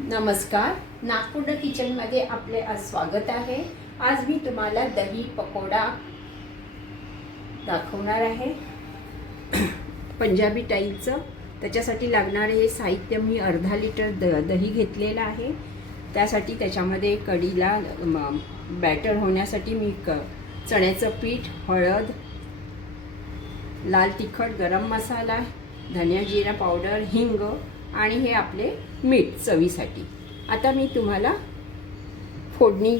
नमस्कार. नागपूर्ण किचनमध्ये आपले आज स्वागत आहे. आज मी तुम्हाला दही पकोडा दाखवणार आहे. पंजाबी टाईपचं त्याच्यासाठी लागणारे हे साहित्य मी अर्धा लिटर द दही घेतलेलं आहे. त्यासाठी त्याच्यामध्ये कढीला बॅटर होण्यासाठी मी क चण्याचं पीठ हळद लाल तिखट गरम मसाला धनिया जिरा पावडर हिंग आणि हे आपले मीठ चवीसाठी. आता मी तुम्हाला फोडणी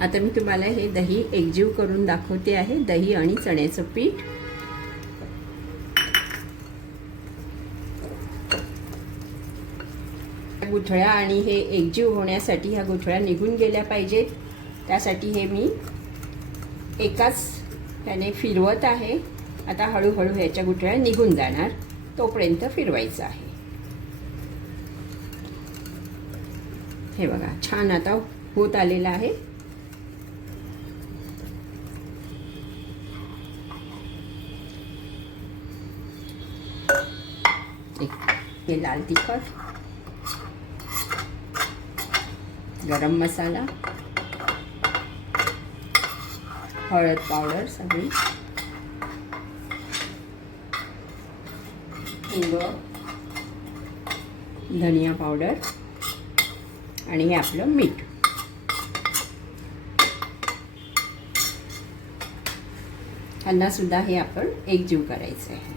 आता मी तुम्हाला हे दही एकजीव करून दाखवते आहे. दही आणि चण्याचं पीठ. गुठळ्या आणि हे एकजीव होण्यासाठी ह्या गुठळ्या निघून गेल्या पाहिजेत. त्यासाठी हे मी एकाच त्याने फिरवत आहे. आता हळूहळू ह्याच्या गुठळ्या निघून जाणार. तोपर्यंत फिरवायचं आहे. हे बघा छान आता होत आलेलं आहे. हे लाल तिखट. गरम मसाला. हळद पावडर सगळी. हिंग धनिया पावडर आणि हे आपलं मीठ. ह्यांना सुद्धा हे आपण एकजीव करायचं आहे.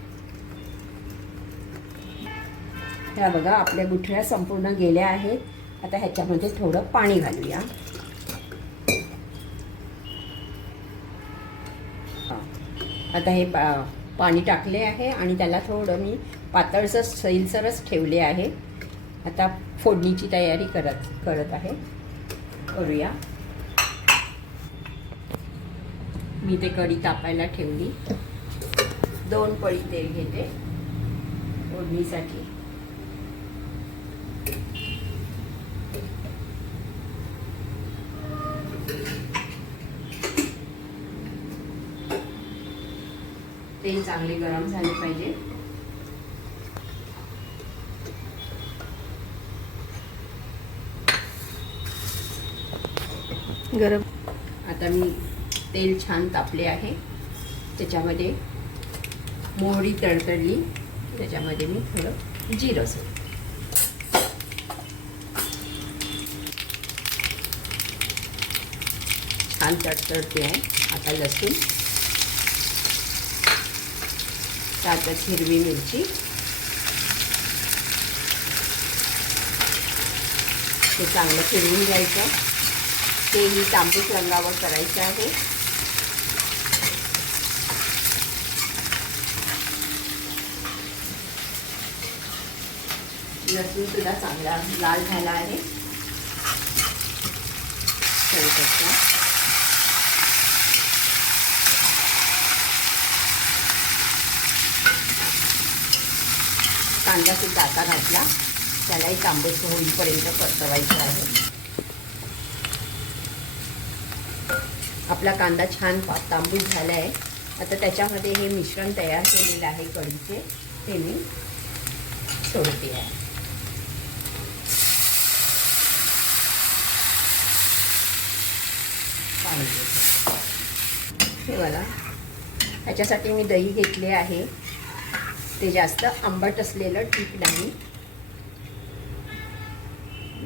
ह्या बघा आपल्या गुठळ्या संपूर्ण गेल्या आहेत. आता ह्याच्यामध्ये थोडं पाणी घालूया. आता हे पाणी टाकले आहे आणि त्याला थोडं मी पातळसर सैलसरच ठेवले आहे. आता फोडणीची तयारी करत करत आहे. करूया. मी ते कढी तापायला ठेवली. दोन पळी तेल घेते. फोडणीसाठी. तेल चांगले गरम झाले पाहिजे. गरम. आता मी तेल छान तापले आहे. त्याच्यामध्ये मोहरी तडतडली. त्याच्यामध्ये मी थोडं जिरं सोड छान तडतडते आहे. आता लसूण. त्यातच हिरवी मिरची. ते चांगलं फिरवून घ्यायचं. तेही तांबूस रंगावर करायचं आहे. लसूण सुद्धा चांगला लाल झाला आहे. कांदा सुद्धा आता घातला. त्यालाही तांबूस होईपर्यंत परतवायचं आहे. आपला कांदा छान तांबूस झाला आहे आता त्याच्यामध्ये हे मिश्रण तयार केलेलं आहे कढीचे. ते मी सोडते आहे. पाणी हे मला ह्याच्यासाठी मी दही घेतले आहे. ते जास्त आंबट असलेलं ठीक नाही.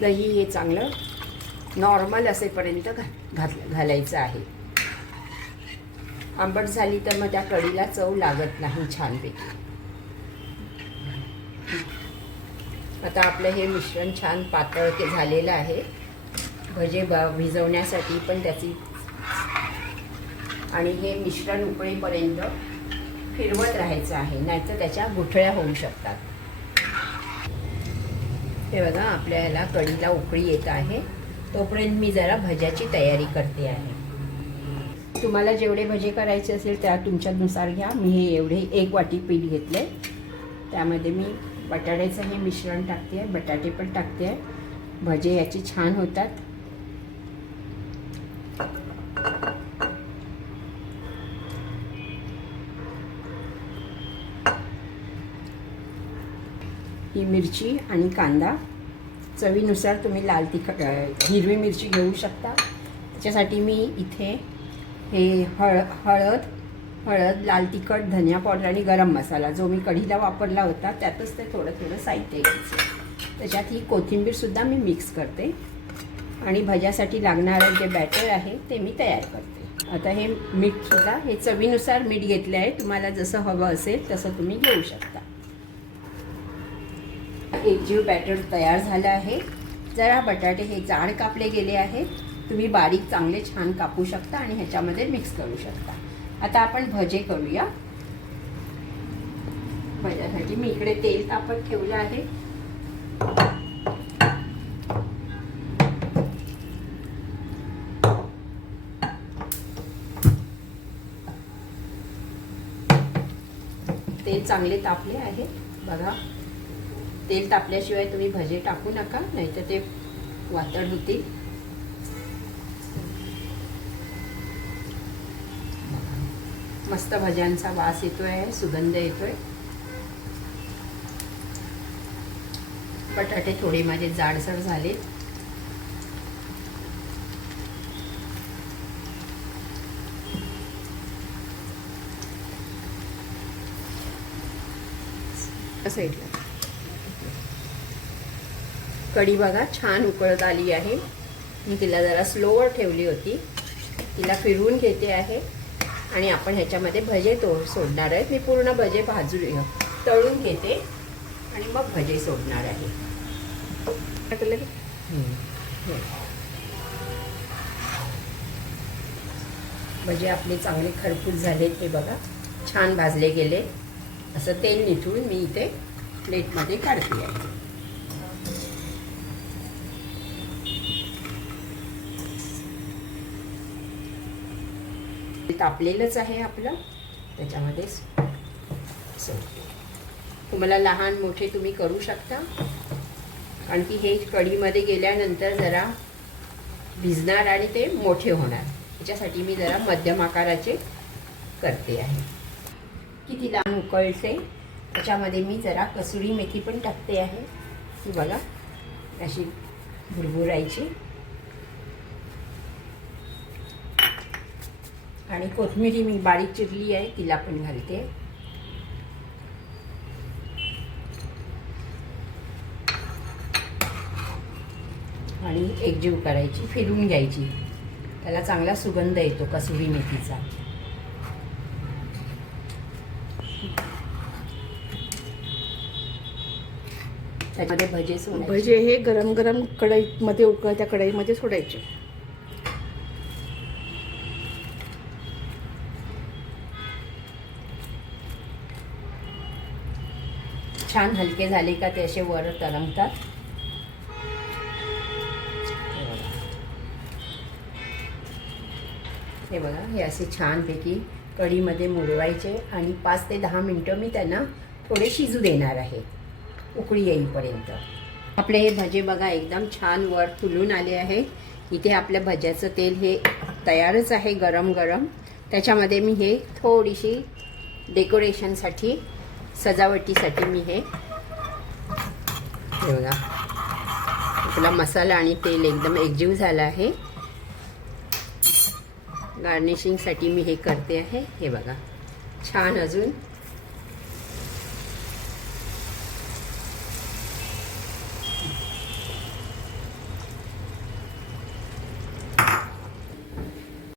दही हे चांगलं नॉर्मल असेपर्यंत घा घात घालायचं आहे. आंबट झाली तर मग त्या कढीला चव लागत नाही छानपैकी. आता आपलं हे मिश्रण छान पातळ के झालेलं आहे. भजे ब भिजवण्यासाठी पण त्याची आणि हे मिश्रण उकळीपर्यंत फिरवत राहायचं आहे. नाहीतर त्याच्या गुठळ्या होऊ शकतात. हे बघा आपल्याला कडीला कढीला उकळी येत आहे. तोपर्यंत मी जरा भज्याची तयारी करते आहे. तुम्हाला जेवढे भजे करायचे असेल त्या तुमच्यानुसार घ्या. मी हे एवढे एक वाटी पीठ घेतलं आहे त्यामध्ये मी बटाट्याचं हे मिश्रण टाकते आहे बटाटे पण टाकते आहे भजे याचे छान होतात. ही मिरची आणि कांदा चवीनुसार तुम्ही लाल तिखट हिरवी मिरची घेऊ शकता. त्याच्यासाठी मी इथे हे हळ हळद हळद लाल तिखट धनिया पावडर आणि गरम मसाला जो मी कढीला वापरला होता त्यातच ते थोडं थोडं साहित्य घ्यायचं. त्याच्यात ही कोथिंबीरसुद्धा मी मिक्स करते. आणि भज्यासाठी लागणारं जे बॅटर आहे ते मी तयार करते. आता हे मीठसुद्धा हे चवीनुसार मीठ घेतले आहे. तुम्हाला जसं हवं असेल तसं तुम्ही घेऊ शकता. एकजीव बॅटर तयार झालं आहे. जरा बटाटे हे जाड कापले गेले आहेत. तुम्ही बारीक चांगले छान कापू शकता आणि ह्याच्यामध्ये मिक्स करू शकता. आता आपण भजे करूया. भज्यासाठी मी इकडे तेल तापत ठेवलं आहे. तेल चांगले तापले आहे. बघा. तेल तापल्याशिवाय तुम्ही भजे टाकू नका नाहीतर ते वातड होतील. मस्त भज्यांचा वास येतोय सुगंध येतोय. बटाटे थोडे माझे जाडसर झाले साईडला कढी बघा छान उकळत आली आहे. मी तिला जरा स्लोवर ठेवली होती. तिला फिरवून घेते आहे. आणि आपण ह्याच्यामध्ये भजे तो सोडणार आहेत. मी पूर्ण भजे भाजू तळून घेते आणि मग भजे सोडणार आहे. हो. भजे आपले चांगले खरपूस झाले ते बघा. छान भाजले गेले. असं तेल निथळून मी इथे प्लेटमध्ये काढते. आहे तापलेलंच आहे आपलं. त्याच्यामध्ये तुम्हाला लहान मोठे तुम्ही करू शकता. कारण की हे कढीमध्ये गेल्यानंतर जरा भिजणार आणि ते मोठे होणार. त्याच्यासाठी मी जरा मध्यम आकाराचे करते आहे. किती लहान उकळते. त्याच्यामध्ये मी जरा कसुरी मेथी पण टाकते आहे. ती बघा अशी भुरभुरायची. आणि कोथमिरी मी बारीक चिरली आहे तिला पण घालते. आणि एकजीव करायची फिरून घ्यायची. त्याला चांगला सुगंध येतो कसुरी मेथीचा. त्याच्यामध्ये भजे सोडायचे. भजे हे गरम गरम कढईमध्ये उकळत्या कढईमध्ये सोडायचे. छान हलके झाले का ते असे वर तरंगतात? हे बघा. हे असे छानपैकी कढीमध्ये मुरवायचे आणि पाच ते दहा मिनटं मी त्यांना थोडे शिजू देणार आहे. उकळी येईपर्यंत. आपले हे भजे बघा एकदम छान वर फुलून आले आहे इथे आपल्या भज्याचं तेल हे तयारच आहे गरम गरम त्याच्यामध्ये मी हे थोडीशी डेकोरेशनसाठी सजावटीसाठी मी हे हे बघा. आपला मसाला आणि तेल एकदम एकजीव झाला आहे. गार्निशिंगसाठी मी हे करते आहे. हे बघा. छान अजून